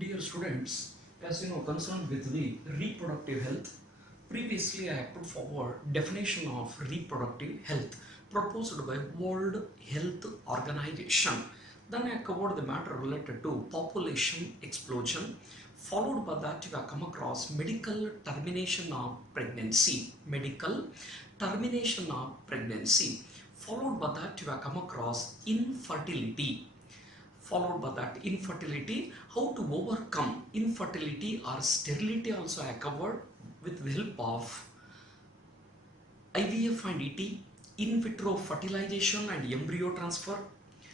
Dear students, as you know, concerned with the reproductive health, previously I put forward definition of reproductive health proposed by World Health Organization. Then I covered the matter related to population explosion. Followed by that, you have come across medical termination of pregnancy. Medical termination of pregnancy. Followed by that, you have come across infertility. Followed by that, infertility, how to overcome infertility or sterility also I covered with the help of IVF and ET, in vitro fertilization and embryo transfer.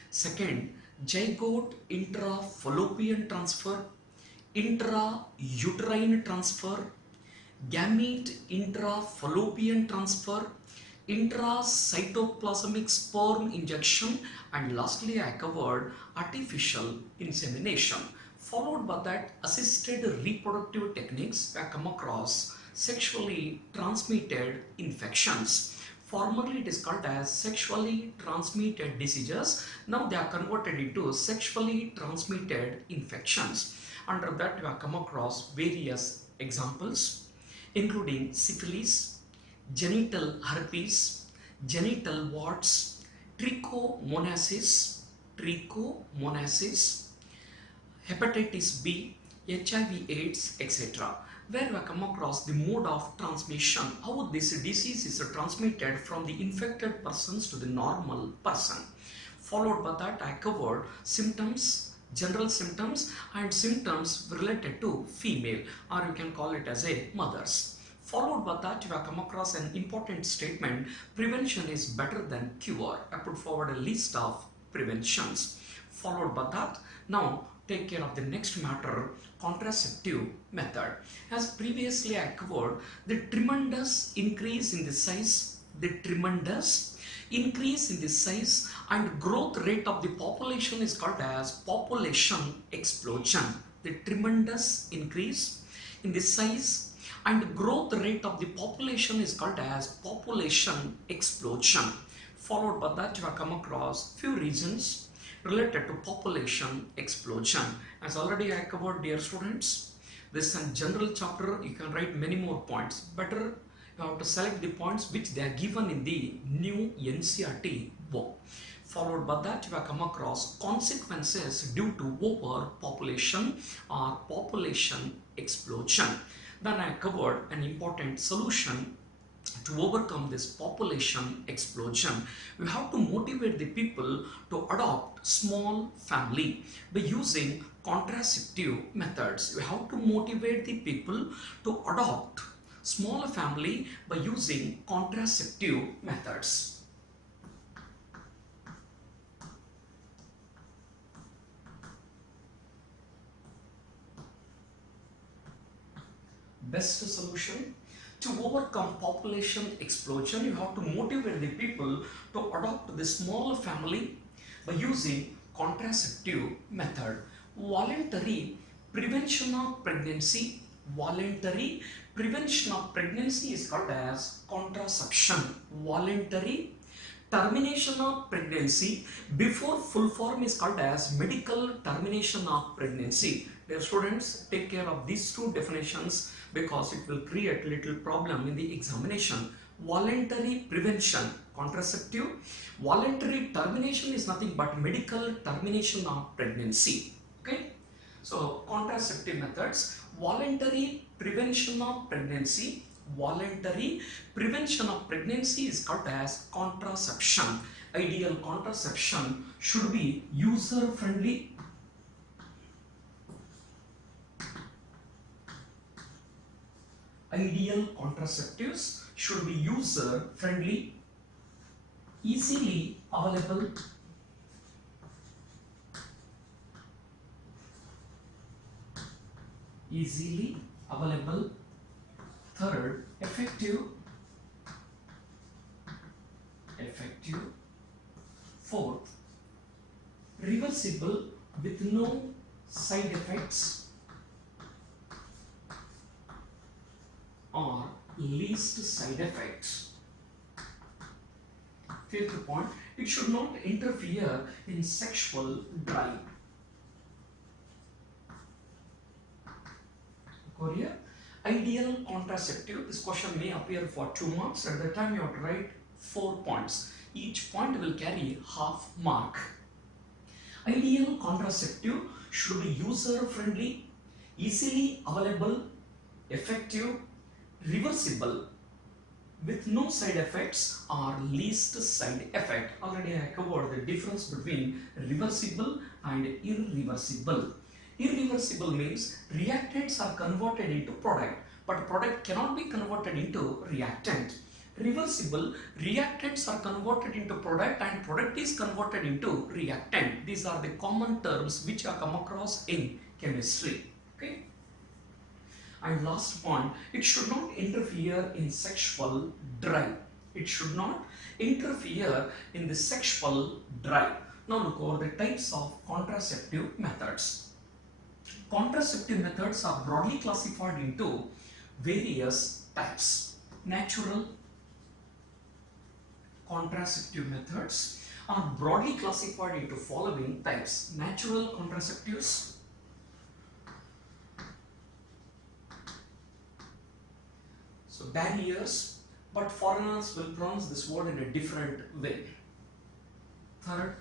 Second, zygote intrafallopian transfer, intrauterine transfer, gamete intrafallopian transfer, intracytoplasmic sperm injection, and lastly I covered artificial insemination. Followed by that, assisted reproductive techniques I come across sexually transmitted infections. Formerly it is called as sexually transmitted diseases. Now they are converted into sexually transmitted infections. Under that we have come across various examples including syphilis, genital herpes, genital warts, trichomonasis, hepatitis B, HIV AIDS, etc. Where we come across the mode of transmission, how this disease is transmitted from the infected persons to the normal person. Followed by that, I covered symptoms, general symptoms and symptoms related to female, or you can call it as a mothers. Followed by that, you have come across an important statement: prevention is better than cure. I put forward a list of preventions. Followed by that, now take care of the next matter, contraceptive method. As previously I covered, the tremendous increase in the size, and growth rate of the population is called as population explosion. The tremendous increase in the size and growth rate of the population is called as population explosion. Followed by that, you have come across few reasons related to population explosion. As already I covered, dear students, this is a general chapter. You can write many more points. Better you have to select the points which they are given in the new NCERT book. Followed by that, you have come across consequences due to overpopulation or population explosion. Then I covered an important solution to overcome this population explosion. We have to motivate the people to adopt small family by using contraceptive methods. We have to motivate the people to adopt small family by using contraceptive methods. Best solution to overcome population explosion, you have to motivate the people to adopt the small family by using contraceptive method. Voluntary prevention of pregnancy. Voluntary prevention of pregnancy is called as contraception. Voluntary termination of pregnancy before full form is called as medical termination of pregnancy. Dear students, take care of these two definitions because it will create little problem in the examination. Voluntary prevention, contraceptive. Voluntary termination is nothing but medical termination of pregnancy. Okay. So contraceptive methods, voluntary prevention of pregnancy. Voluntary prevention of pregnancy is called as contraception. Ideal contraception should be user friendly. Ideal contraceptives should be user friendly, easily available, third, effective, fourth, reversible with no side effects or least side effects. Fifth point, it should not interfere in sexual drive. Good here. Ideal contraceptive. This question may appear for 2 marks. At the time you have to write 4 points. Each point will carry half mark. Ideal contraceptive should be user friendly, easily available, effective, reversible, with no side effects or least side effect. Already I covered the difference between reversible and irreversible. Irreversible means reactants are converted into product, but product cannot be converted into reactant. Reversible, reactants are converted into product and product is converted into reactant. These are the common terms which are come across in chemistry. Okay. And last point, it should not interfere in sexual drive. It should not interfere in the sexual drive. Now look over the types of contraceptive methods. Contraceptive methods are broadly classified into various types. Natural contraceptive methods are broadly classified into following types. Natural contraceptives, so barriers, but foreigners will pronounce this word in a different way. Third,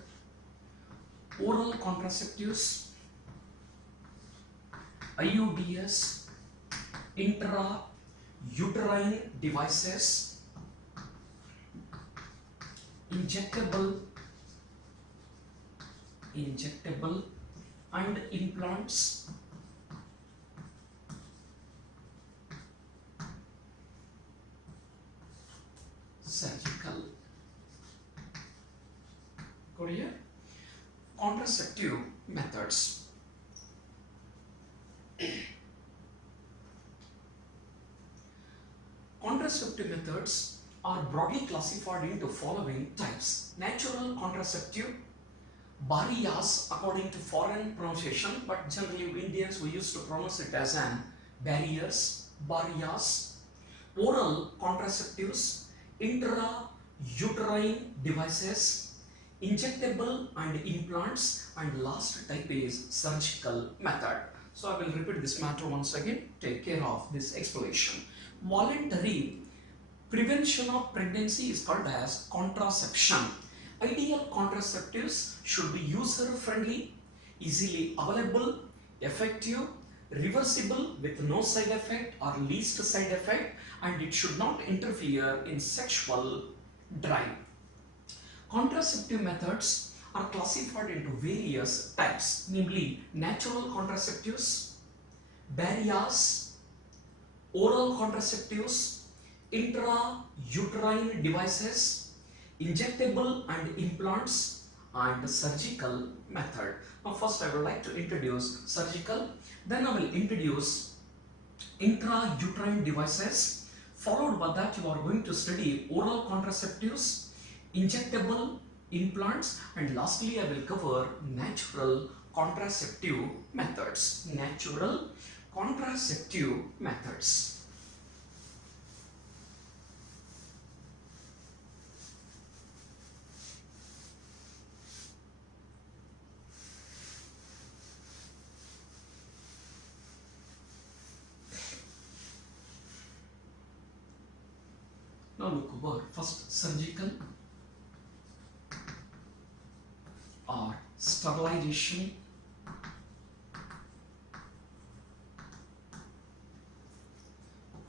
oral contraceptives, IUDs, intrauterine devices, injectable and implants, surgical. Go here. Contraceptive methods. Contraceptive methods are broadly classified into following types. Natural contraceptive, barriers according to foreign pronunciation, but generally Indians we used to pronounce it as an barriers. Oral contraceptives, intrauterine devices, injectable and implants, and last type is surgical method. So I will repeat this matter once again. Take care of this explanation. Voluntary prevention of pregnancy is called as contraception. Ideal contraceptives should be user friendly, easily available, effective, reversible with no side effect or least side effect, and it should not interfere in sexual drive. Contraceptive methods are classified into various types, namely natural contraceptives, barriers, oral contraceptives, intrauterine devices, injectable and implants, and surgical method. Now first I would like to introduce surgical, then I will introduce intrauterine devices, followed by that you are going to study oral contraceptives, injectable implants, and lastly I will cover natural contraceptive methods. Natural contraceptive methods. Now look over first surgical or sterilization,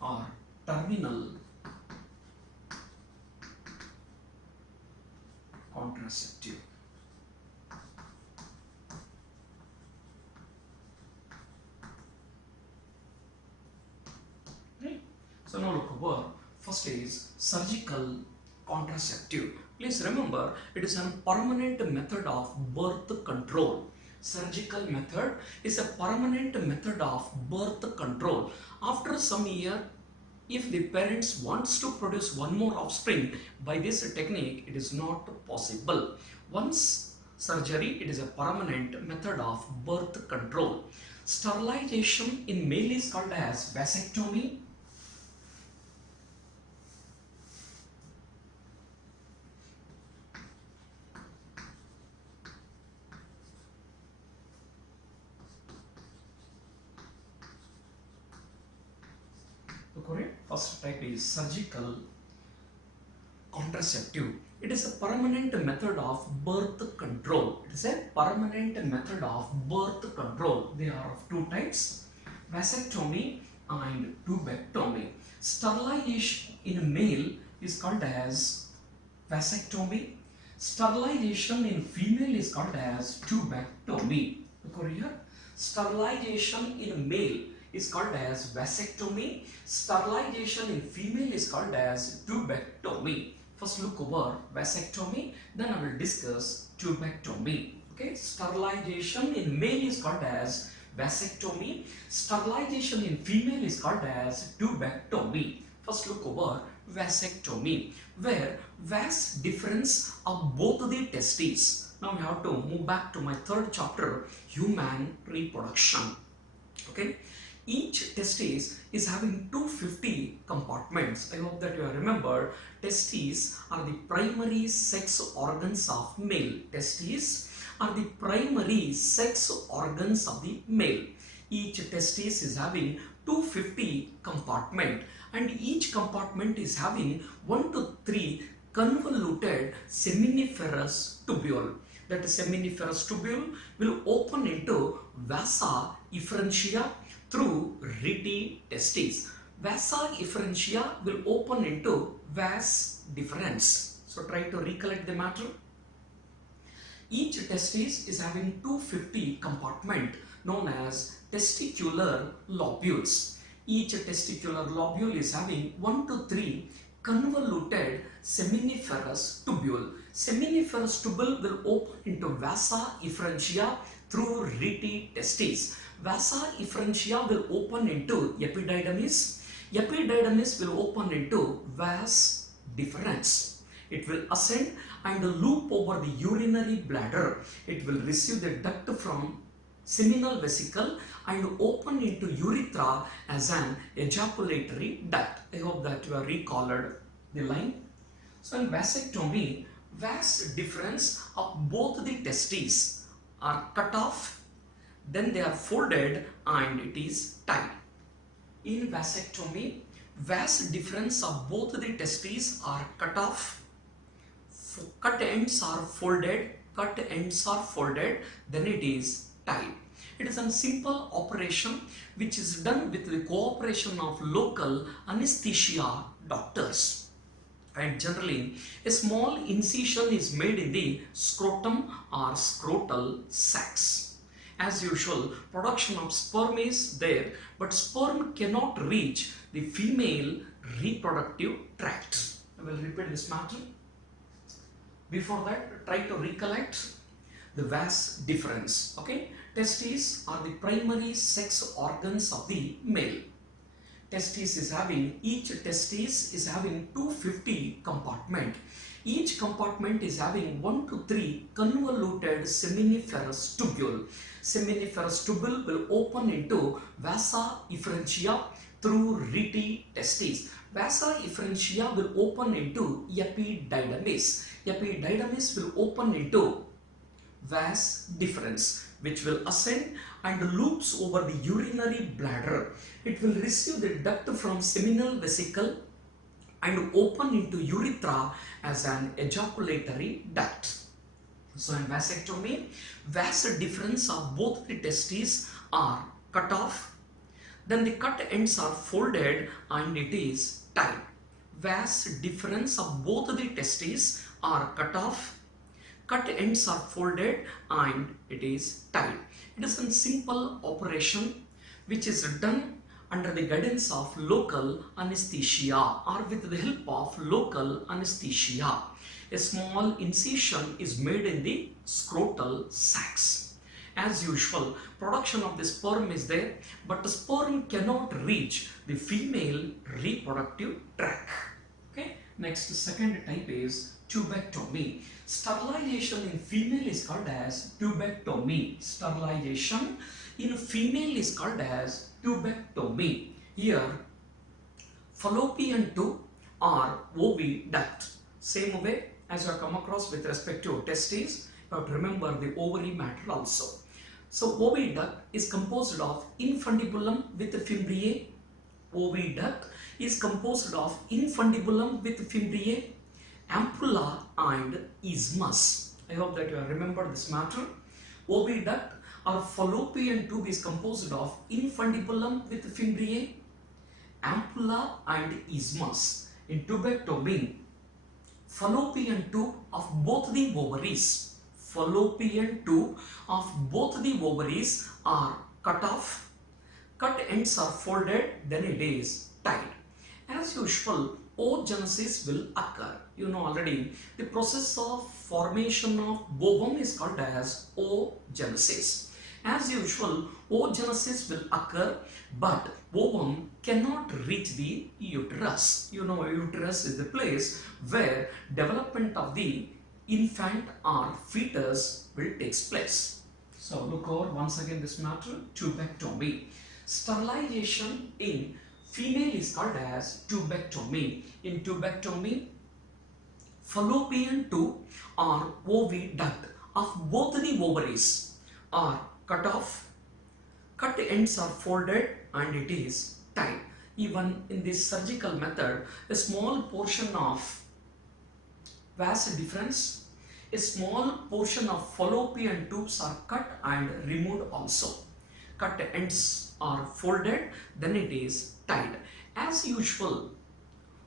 or terminal contraceptive. Right? So now look over. First is surgical contraceptive. Please remember, it is a permanent method of birth control. Surgical method is a permanent method of birth control. After some year, if the parents wants to produce one more offspring, by this technique it is not possible. Once surgery, it is a permanent method of birth control. Sterilization in male is called as vasectomy. First type is surgical contraceptive. It is a permanent method of birth control. It is a permanent method of birth control. They are of two types, vasectomy and tubectomy. Sterilization in male is called as vasectomy. Sterilization in female is called as tubectomy. Look over here. Sterilization in male is called as vasectomy. Sterilization in female is called as tubectomy. First look over vasectomy, then I will discuss tubectomy. Okay, sterilization in male is called as vasectomy. Sterilization in female is called as tubectomy. First look over vasectomy, where vas difference of both the testes. Now we have to move back to my third chapter, human reproduction. Okay, each testis is having 250 compartments. I hope that you have remembered. Testes are the primary sex organs of male. Testes are the primary sex organs of the male. Each testis is having 250 compartment, and each compartment is having 1 to 3 convoluted seminiferous tubule. That seminiferous tubule will open into vasa efferentia through rete testis. Vasa efferentia will open into vas deferens. So try to recollect the matter. Each testis is having 250 compartment known as testicular lobules. Each testicular lobule is having 1 to 3 convoluted seminiferous tubule. Seminiferous tubule will open into vasa efferentia through rete testis. Vasa efferentia will open into epididymis. Epididymis will open into vas deferens. It will ascend and loop over the urinary bladder. It will receive the duct from seminal vesicle and open into urethra as an ejaculatory duct. I hope that you have recalled the line. So in vasectomy, vas deferens of both the testes are cut off, then they are folded and it is tied. In vasectomy, vas deferens of both the testes are cut off, cut ends are folded, then it is tied. It is a simple operation which is done with the cooperation of local anesthesia doctors. And generally, a small incision is made in the scrotum or scrotal sacs. As usual, production of sperm is there, but sperm cannot reach the female reproductive tract. I will repeat this matter. Before that, try to recollect the vas deferens. Okay, testes are the primary sex organs of the male. Each testis is having 250 compartment. Each compartment is having 1 to 3 convoluted seminiferous tubule. Seminiferous tubule will open into vasa efferentia through rete testis. Vasa efferentia will open into epididymis. Epididymis will open into vas deferens, which will ascend and loops over the urinary bladder. It will receive the duct from seminal vesicle and open into urethra as an ejaculatory duct. So in vasectomy, vas deferens of both the testes are cut off, then the cut ends are folded and it is tied. Vas deferens of both the testes are cut off, cut ends are folded and it is tied. It is a simple operation which is done under the guidance of local anesthesia or with the help of local anesthesia. A small incision is made in the scrotal sacs. As usual, production of the sperm is there, but the sperm cannot reach the female reproductive tract. Okay. Next, second type is tubectomy. Sterilization in female is called as tubectomy. Sterilization in female is called as tubectomy. Here, fallopian tube or oviduct. Same way as you have come across with respect to testes, you have to remember the ovary matter also. So oviduct is composed of infundibulum with fimbriae, oviduct is composed of infundibulum with fimbriae, ampulla and isthmus. I hope that you have remembered this matter. Oviduct or fallopian tube is composed of infundibulum with fimbriae, ampulla and isthmus. In tubectomy, fallopian tube of both the ovaries, are cut off, cut ends are folded, then it is tied. As usual, oogenesis will occur. You know already, the process of formation of ovum is called as oogenesis. As usual, oogenesis will occur, but ovum cannot reach the uterus. You know, uterus is the place where development of the infant or fetus will take place. So look over once again this matter, tubectomy. Sterilization in female is called as tubectomy. In tubectomy, fallopian tube or oviduct of both the ovaries are cut off, cut ends are folded and it is tied. Even in this surgical method, a small portion of vas deferens, a small portion of fallopian tubes are cut and removed also. Cut ends are folded, then it is tied. As usual,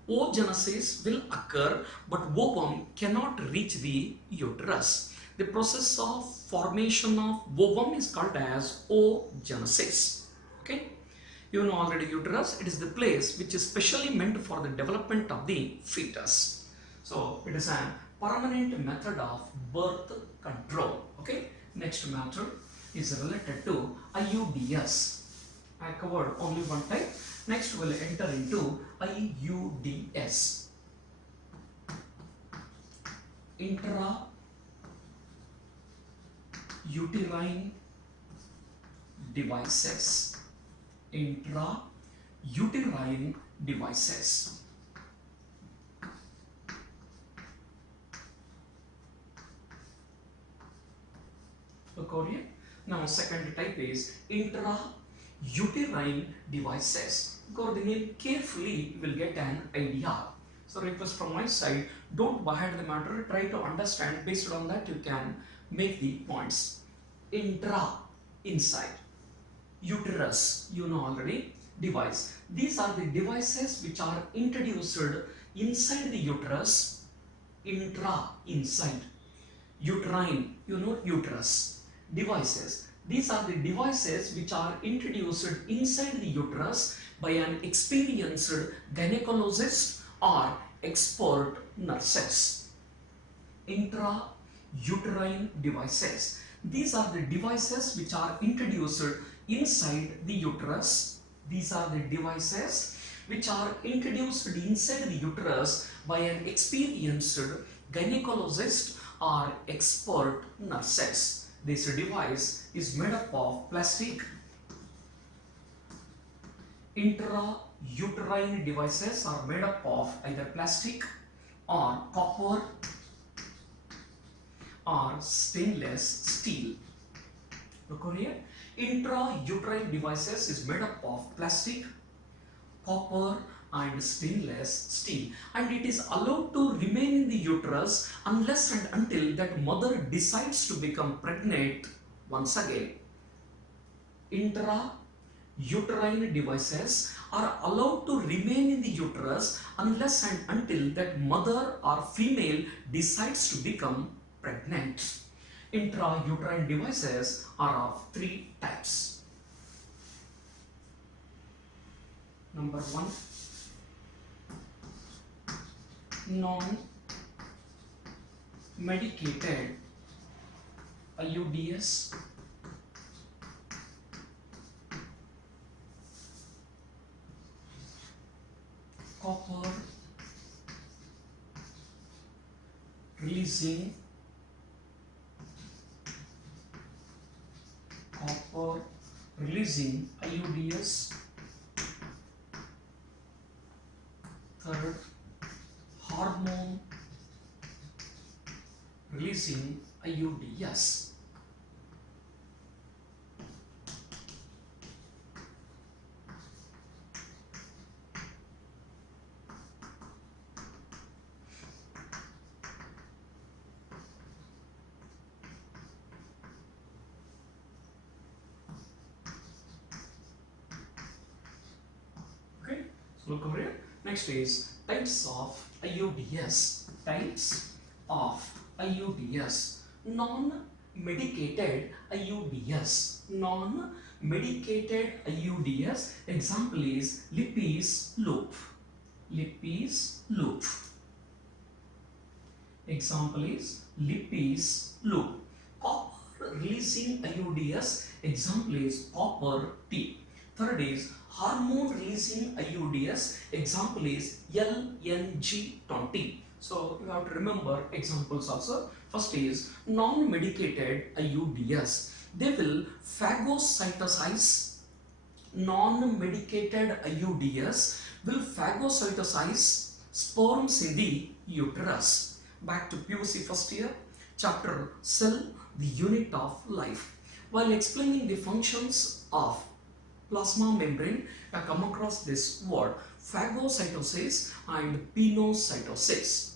oogenesis will occur, but ovum cannot reach the uterus. The process of formation of ovum is called as oogenesis. Okay, you know already uterus, it is the place which is specially meant for the development of the fetus. So it is a permanent method of birth control. Okay, next matter is related to IUDs. I covered only one type. Next we will enter into IUDs. Intrauterine devices. Intrauterine devices. Look over here. Now second type is intrauterine devices. Go over the name carefully, you will get an idea. So request from my side, don't behind the matter, try to understand. Based on that you can make the points. Intra, inside. Uterus, you know already. Device. These are the devices which are introduced inside the uterus. Intra, inside. Uterine, you know, uterus. Devices. These are the devices which are introduced inside the uterus by an experienced gynecologist or expert nurses. Intrauterine devices. These are the devices which are introduced inside the uterus. These are the devices which are introduced inside the uterus by an experienced gynecologist or expert nurses. This device is made up of plastic. Intrauterine devices are made up of either plastic or copper or stainless steel. Look over here. Intrauterine devices is made up of plastic, copper and stainless steel, and it is allowed to remain in the uterus unless and until that mother decides to become pregnant once again. Intrauterine devices are allowed to remain in the uterus unless and until that mother or female decides to become pregnant. Intrauterine devices are of three types. Number one, non-medicated IUDs. Copper releasing IUDs. Third, hormone releasing IUDs. Look over here. Next is types of IUDs. Types of IUDs. Non-medicated IUDs. Non-medicated IUDs. Example is Lippes loop. Lippes loop. Example is Lippes loop. Copper releasing IUDs. Example is copper T. Third is hormone releasing IUDs. Example is LNG20. So you have to remember examples also. First is non-medicated IUDs. They will phagocytosize. Non-medicated IUDs will phagocytosize sperms in the uterus. Back to PUC first year, chapter Cell, the unit of life. While explaining the functions of plasma membrane, I come across this word phagocytosis and pinocytosis.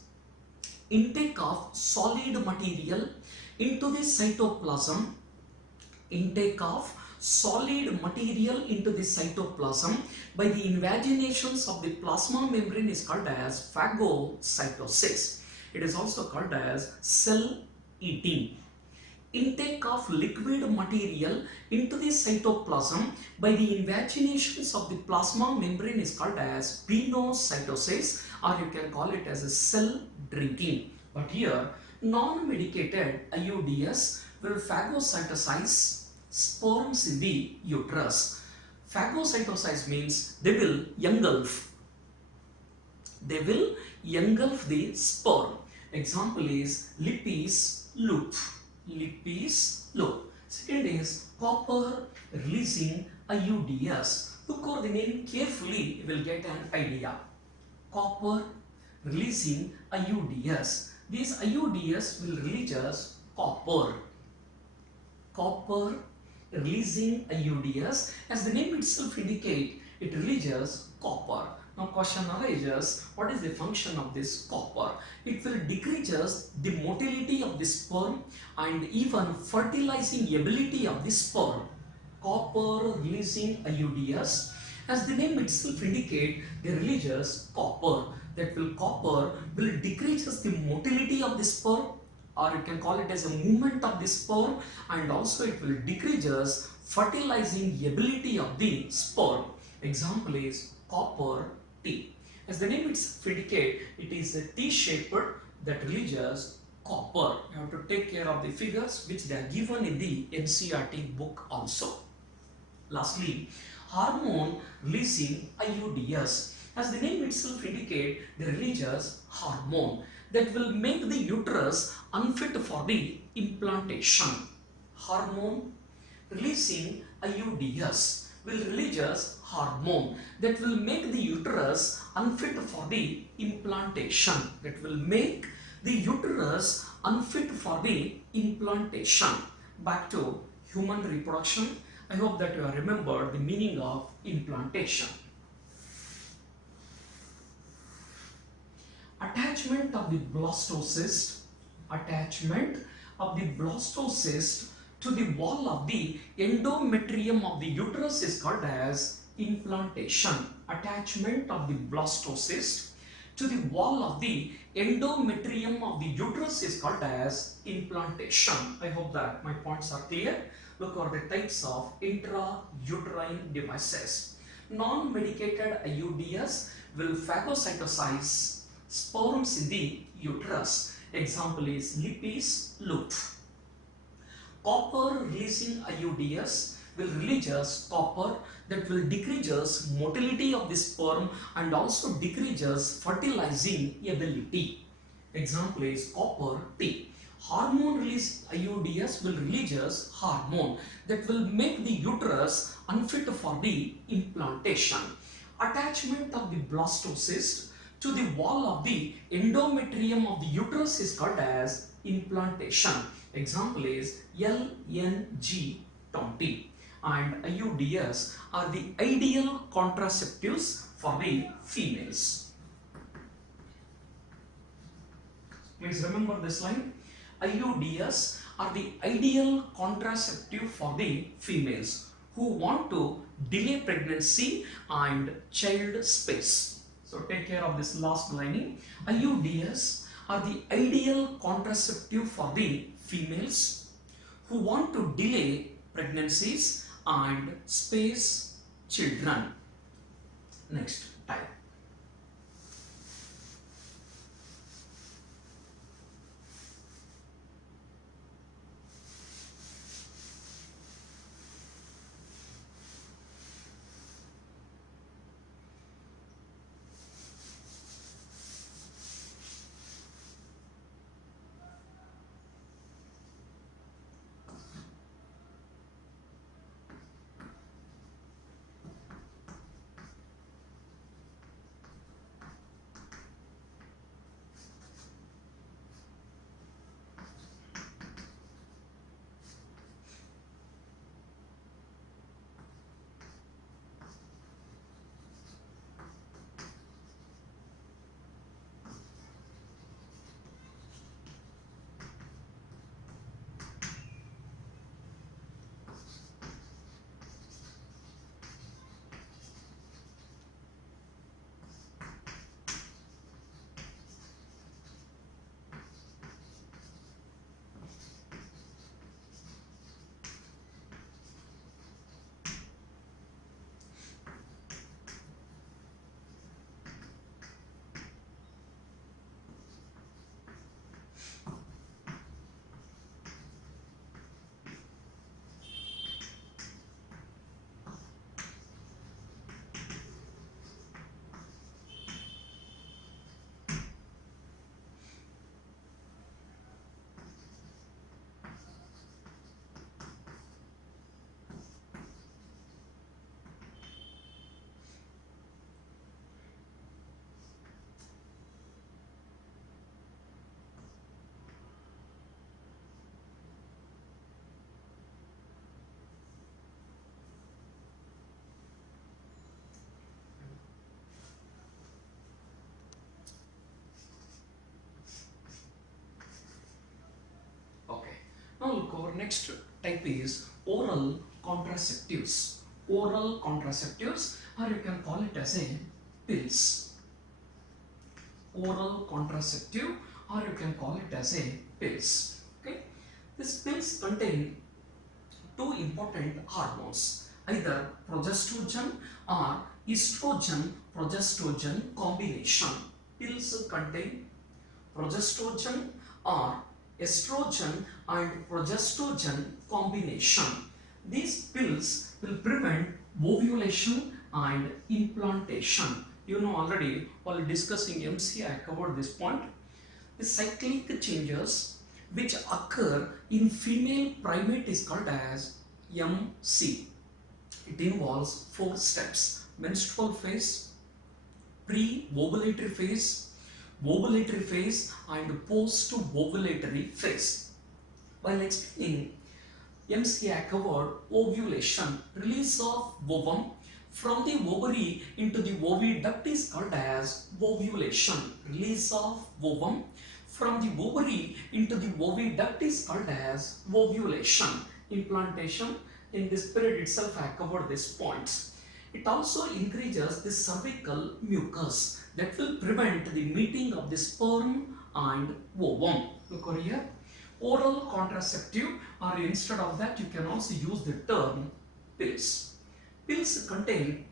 Intake of solid material into the cytoplasm. Intake of solid material into the cytoplasm by the invaginations of the plasma membrane is called as phagocytosis. It is also called as cell eating. Intake of liquid material into the cytoplasm by the invaginations of the plasma membrane is called as pinocytosis, or you can call it as a cell drinking. But here, non-medicated IUDs will phagocytosize sperms in the uterus. Phagocytosize means they will engulf. They will engulf the sperm. Example is Lippes loop. Lippes loop. Second is copper releasing IUDs. Look over the name carefully, you will get an idea. Copper releasing IUDs. These IUDs will release us copper. Copper releasing IUDs. As the name itself indicates, it releases copper. Now question arises, what is the function of this copper? It will decreases the motility of the sperm and even fertilizing ability of the sperm. Copper releasing IUDs. As the name itself indicates, they releases copper. That will copper will decreases the motility of the sperm, or you can call it as a movement of the sperm, and also it will decreases fertilizing ability of the sperm. Example is copper T. As the name itself indicates, it is a T-shaped that releases copper. You have to take care of the figures which they are given in the NCERT book also. Lastly, hormone releasing IUDs. As the name itself indicates, they releases hormone that will make the uterus unfit for the implantation. Hormone releasing IUDs will release hormone that will make the uterus unfit for the implantation. That will make the uterus unfit for the implantation. Back to human reproduction. I hope that you have remembered the meaning of implantation. Attachment of the blastocyst. Attachment of the blastocyst to the wall of the endometrium of the uterus is called as implantation. Attachment of the blastocyst to the wall of the endometrium of the uterus is called as implantation. I hope that my points are clear. Look at the types of intrauterine devices. Non-medicated IUDs will phagocytosize sperms in the uterus. Example is Lippes loop. Copper releasing IUDs will release copper that will decreases motility of the sperm and also decreases fertilizing ability. Example is copper T. Hormone release IUDs will release hormone that will make the uterus unfit for the implantation. Attachment of the blastocyst to the wall of the endometrium of the uterus is called as implantation. Example is LNG20. And IUDs are the ideal contraceptives for the females. Please remember this line. IUDs are the ideal contraceptive for the females. who want to delay pregnancy and child space. So take care of this last lining. IUDs are the ideal contraceptive for the females who want to delay pregnancies and space children. Next type. Now look, our next type is oral contraceptives. Oral contraceptives, or you can call it as a pills. Oral contraceptive, or you can call it as a pills. Okay, these pills contain two important hormones, either progestogen or estrogen-progestogen combination. Pills contain progestogen or estrogen and progestogen combination. These pills will prevent ovulation and implantation. You know already while discussing MC I covered this point. The cyclic changes which occur in female primate is called as MC. It involves 4 steps: menstrual phase, pre-ovulatory phase, ovulatory phase and post-ovulatory phase. While explaining MC, I covered ovulation. Release of ovum from the ovary into the oviduct is called as ovulation. Release of ovum from the ovary into the oviduct is called as ovulation. Implantation, in this period itself I covered these points. It also increases the cervical mucus that will prevent the meeting of the sperm and ovum. Look over here. Oral contraceptive, or instead of that you can also use the term pills. Pills contain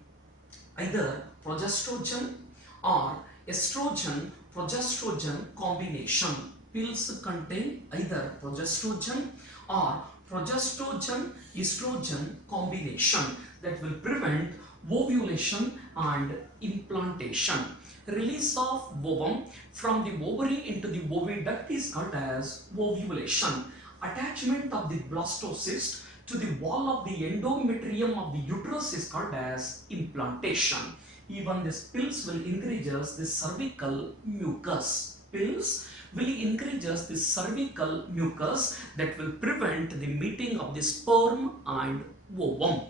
either progestogen or estrogen-progestogen combination. Pills contain either progestogen or progestogen-estrogen combination that will prevent ovulation and implantation. Release of ovum from the ovary into the oviduct is called as ovulation. Attachment of the blastocyst to the wall of the endometrium of the uterus is called as implantation. Even these pills will increase the cervical mucus. Pills will increase the cervical mucus that will prevent the meeting of the sperm and ovum.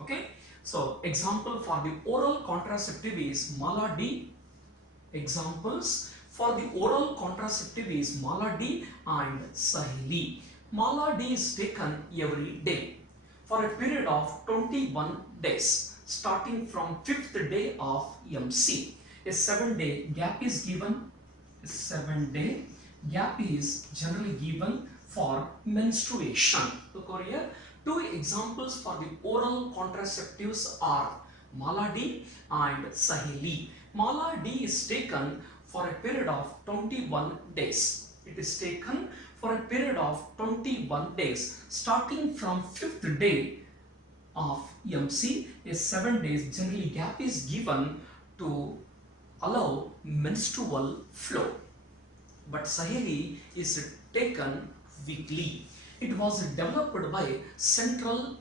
Okay. So example for the oral contraceptive is Mala D. Examples for the oral contraceptive is Mala D and Sahili. Mala D is taken every day. for a period of 21 days starting from 5th day of MC. A 7-day gap is given. A 7-day gap is generally given for menstruation. Look over here. Two examples for the oral contraceptives are Mala D and Saheli. Mala D is taken for a period of 21 days. It is taken for a period of 21 days starting from 5th day of MC. A 7 days generally gap is given to allow menstrual flow. But Saheli is taken weekly. It was developed by Central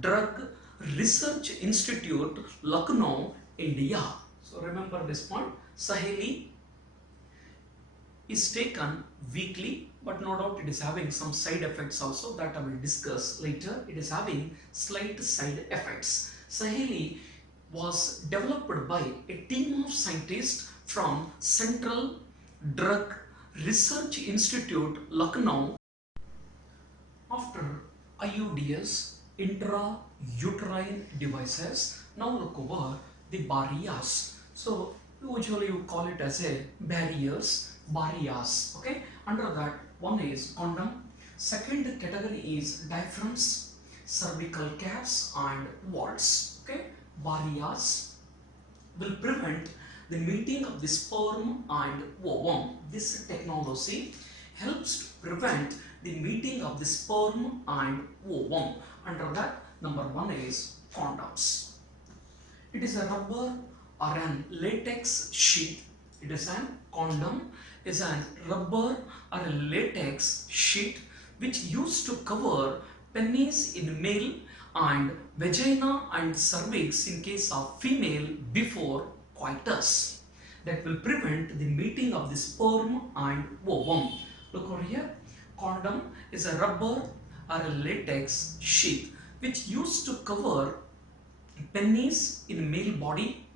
Drug Research Institute, Lucknow, India. So remember this point. Saheli is taken weekly, but no doubt it is having some side effects also that I will discuss later. It is having slight side effects. Saheli was developed by a team of scientists from Central Drug Research Institute, Lucknow. After IUDs, intrauterine devices, now look over the barriers. So usually you call it as a barriers, okay. Under that, one is condom, second category is diaphragms, cervical caps and warts, okay. Barriers will prevent the meeting of the sperm and ovum. This technology helps to prevent the meeting of the sperm and ovum. Under that, number one is condoms. It is a rubber or an latex sheet. It is an condom, is a rubber or a latex sheet which used to cover penis in male and vagina and cervix in case of female before coitus. That will prevent the meeting of the sperm and ovum. Look over here. Condom is a rubber or a latex sheet which used to cover penis in male body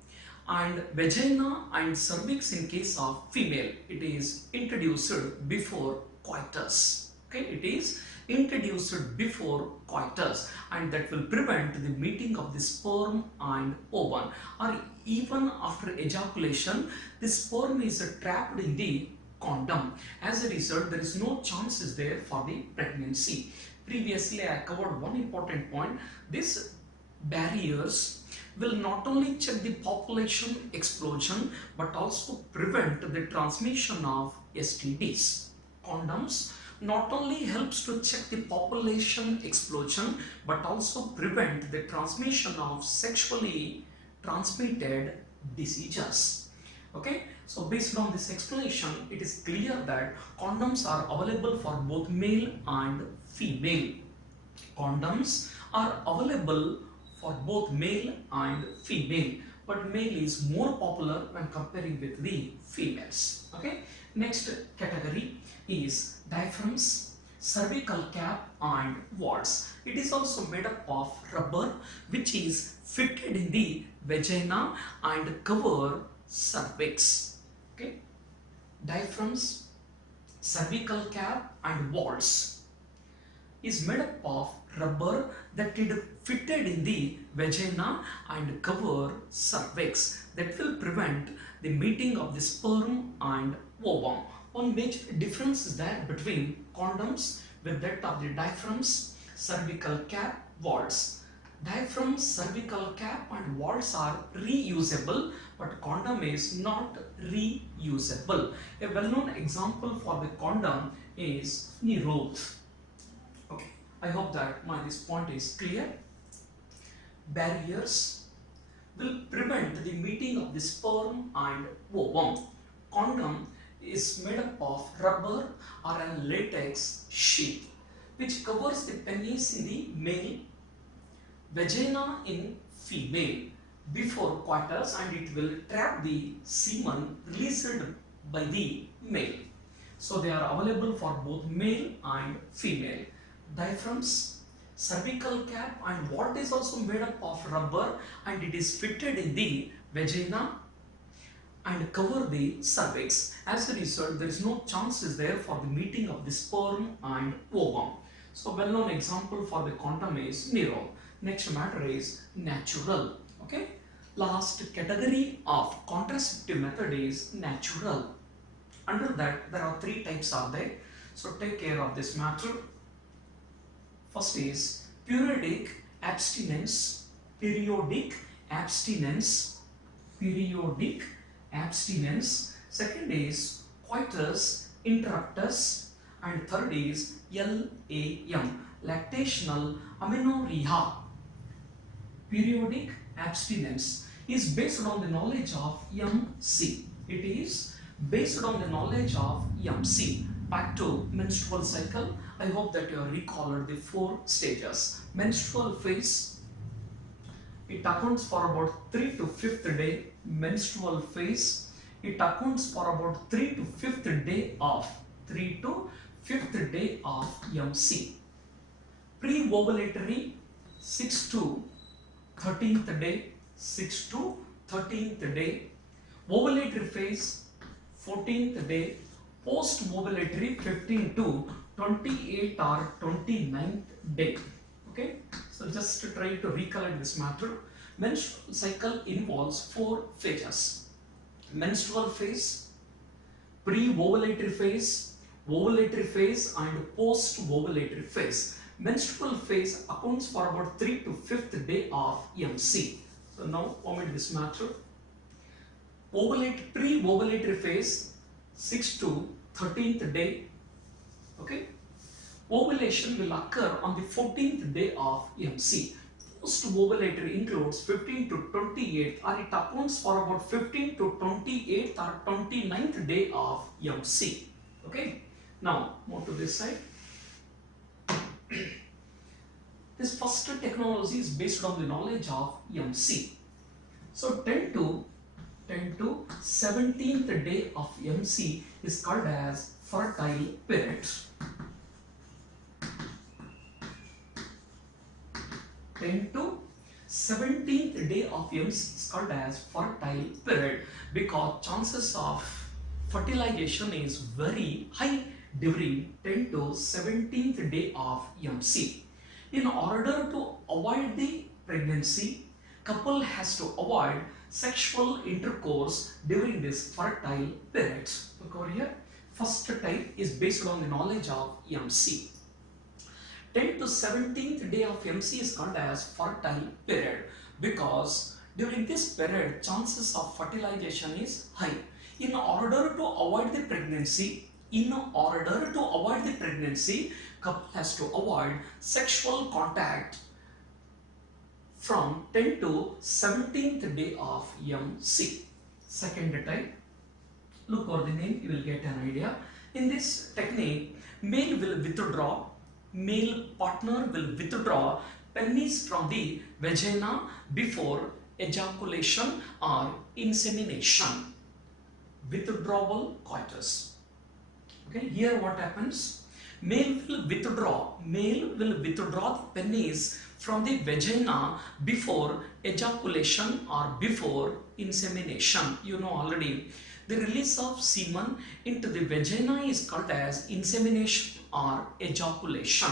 and vagina and cervix in case of female. It is introduced before coitus. Okay, it is introduced before coitus, and that will prevent the meeting of the sperm and ovum. Or even after ejaculation, the sperm is trapped in the condom. As a result, there is no chances there for the pregnancy. Previously, I covered one important point. These barriers will not only check the population explosion but also prevent the transmission of STDs. Condoms not only helps to check the population explosion but also prevent the transmission of sexually transmitted diseases. Okay, so based on this explanation, it is clear that condoms are available for both male and female. Condoms are available for both male and female, but male is more popular when comparing with the females. Okay, next category is diaphragms, cervical cap and warts. It is also made up of rubber which is fitted in the vagina and cover cervix. Okay, diaphragms, cervical cap and warts is made up of rubber that is fitted in the vagina and cover cervix. That will prevent the meeting of the sperm and ovum. One major difference is there between condoms with that of the diaphragms, cervical cap, warts. Diaphragm, cervical cap and warts are reusable, but condom is not reusable. A well-known example for the condom is knee rolls. Okay, I hope that this point is clear. Barriers will prevent the meeting of the sperm and ovum. Condom is made up of rubber or a latex sheet which covers the penis in the male, vagina in female before coitus, and it will trap the semen released by the male. So they are available for both male and female. Diaphragms, cervical cap and wart is also made up of rubber and it is fitted in the vagina and cover the cervix. As a result, there is no chances there for the meeting of the sperm and ovum. So well-known example for the condom is Nero. Next matter is natural. Okay. Last category of contraceptive method is natural. Under that there are three types are there. So take care of this matter. First is periodic abstinence. Periodic abstinence. Periodic abstinence. Second is coitus interruptus. And third is LAM, lactational amenorrhea. Periodic abstinence is based on the knowledge of MC. It is based on the knowledge of MC. Back to menstrual cycle. I hope that you have recalled the 4 stages. Menstrual phase, it accounts for about 3 to 5th day. Menstrual phase, it accounts for about 3 to 5th day of 3 to 5th day of MC. Pre-ovulatory 6 to 13th day, 6 to 13th day. Ovulatory phase 14th day. Post-ovulatory 15 to 28 or 29th day. Okay, so just to try to recollect this matter. Menstrual cycle involves 4 phases. Menstrual phase, pre-ovulatory phase, ovulatory phase and post-ovulatory phase. Menstrual phase accounts for about 3 to 5th day of MC. So now omit this matter. Pre-ovulatory phase 6 to 13th day. Okay. Ovulation will occur on the 14th day of MC. Post-ovulatory includes 15 to 28 or it accounts for about 15 to 28 or 29th day of MC. Okay. Now move to this side. This first technology is based on the knowledge of MC. So 10 to 17th day of MC is called as fertile period. 10 to 17th day of MC is called as fertile period because chances of fertilization is very high during 10 to 17th day of MC. In order to avoid the pregnancy, couple has to avoid sexual intercourse during this fertile period. Look over here. First type is based on the knowledge of MC. 10 to 17th day of MC is called as fertile period because during this period chances of fertilization is high. In order to avoid the pregnancy, couple has to avoid sexual contact from 10 to 17th day of MC. Second type, look over the name, you will get an idea. In this technique, male partner will withdraw penis from the vagina before ejaculation or insemination. Withdrawal coitus. Okay, here what happens? Male will withdraw the penis from the vagina before ejaculation or before insemination. You know already, the release of semen into the vagina is called as insemination or ejaculation.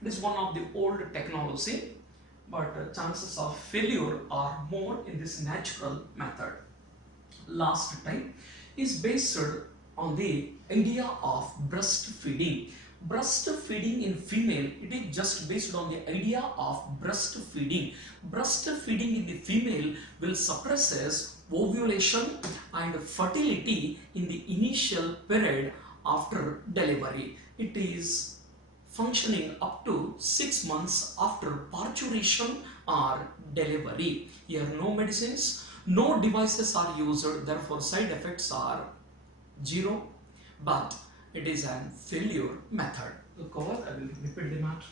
It is one of the old technology, but chances of failure are more in this natural method. Last type is based on the idea of breastfeeding. Breastfeeding in female, it is just based on the idea of breastfeeding. Breastfeeding in the female will suppresses ovulation and fertility in the initial period after delivery. It is functioning up to 6 months after parturition or delivery. Here no medicines, no devices are used, therefore side effects are 0, but it is a failure method. Look over, I will repeat the matter.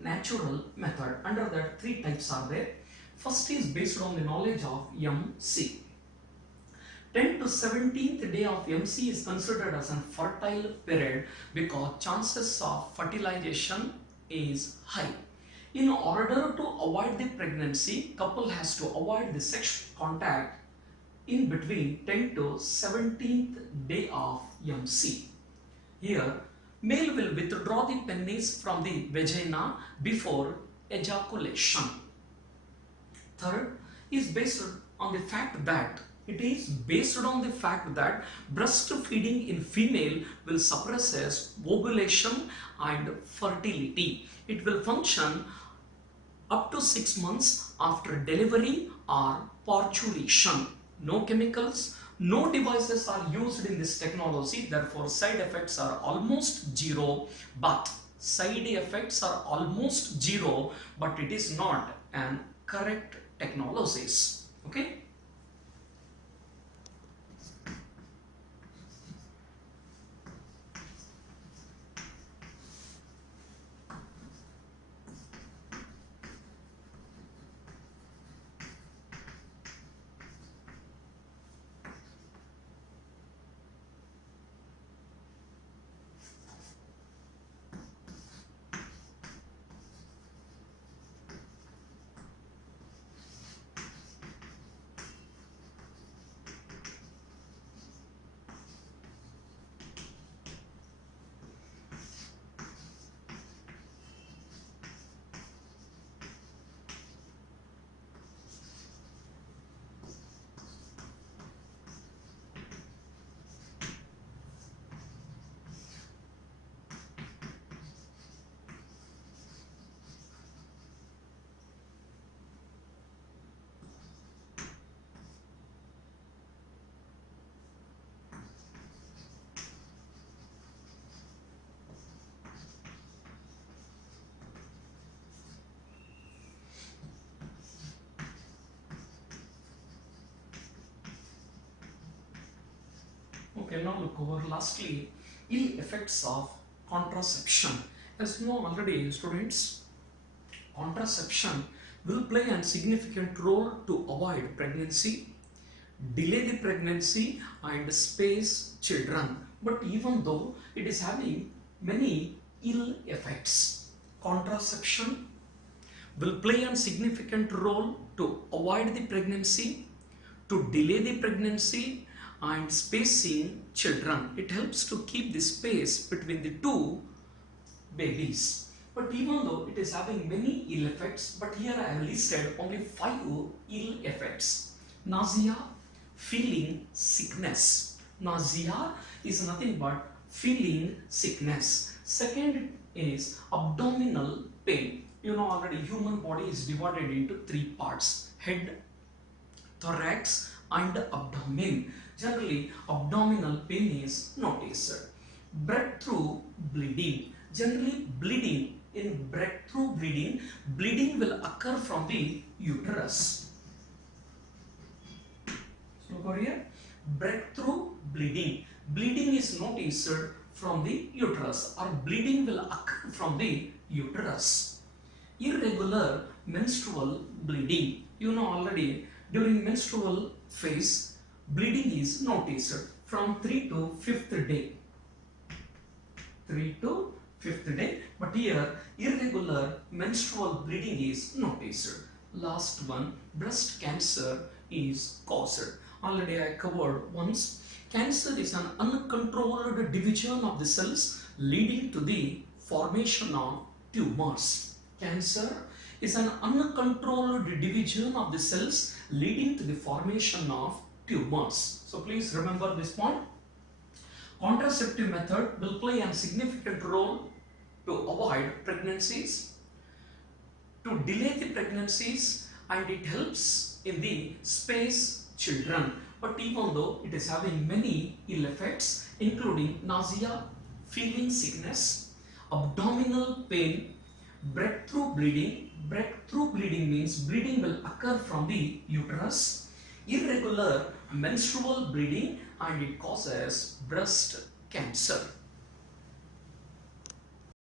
Natural method, under that 3 types are there. First is based on the knowledge of MC. 10 to 17th day of MC is considered as a fertile period because chances of fertilization is high. In order to avoid the pregnancy, couple has to avoid the sexual contact in between 10 to 17th day of MC. Here Male will withdraw the penis from the vagina before ejaculation. Third is based on the fact that breastfeeding in female will suppress ovulation and fertility. It will function up to 6 months after delivery or parturition. No chemicals, no devices are used in this technology, therefore side effects are almost zero, but it is not an correct technologies. Okay. Okay, now look over lastly ill effects of contraception. As you know already, students, contraception will play a significant role to avoid pregnancy, delay the pregnancy and space children. But even though it is having many ill effects, contraception will play a significant role to avoid the pregnancy, to delay the pregnancy and spacing children. It helps to keep the space between the two babies. But even though it is having many ill effects, but here I have listed only 5 ill effects. Nausea, feeling sickness. Nausea is nothing but feeling sickness. Second is abdominal pain. You know already human body is divided into 3 parts: head, thorax and abdomen. Generally, abdominal pain is noticed. Breakthrough bleeding. Generally, breakthrough bleeding will occur from the uterus. So look over here. Breakthrough bleeding. Bleeding is noticed from the uterus, or bleeding will occur from the uterus. Irregular menstrual bleeding. You know already, during menstrual phase, bleeding is noticed from 3 to 5th day. 3 to 5th day. But here, irregular menstrual bleeding is noticed. Last one, breast cancer is caused. Already I covered once. Cancer is an uncontrolled division of the cells leading to the formation of tumors. Cancer is an uncontrolled division of the cells leading to the formation of tumors. So please remember this point. Contraceptive method will play a significant role to avoid pregnancies, to delay the pregnancies, and it helps in the space children. But even though it is having many ill effects, including nausea, feeling sickness, abdominal pain, breakthrough bleeding. Breakthrough bleeding means bleeding will occur from the uterus, irregular menstrual bleeding, and it causes breast cancer.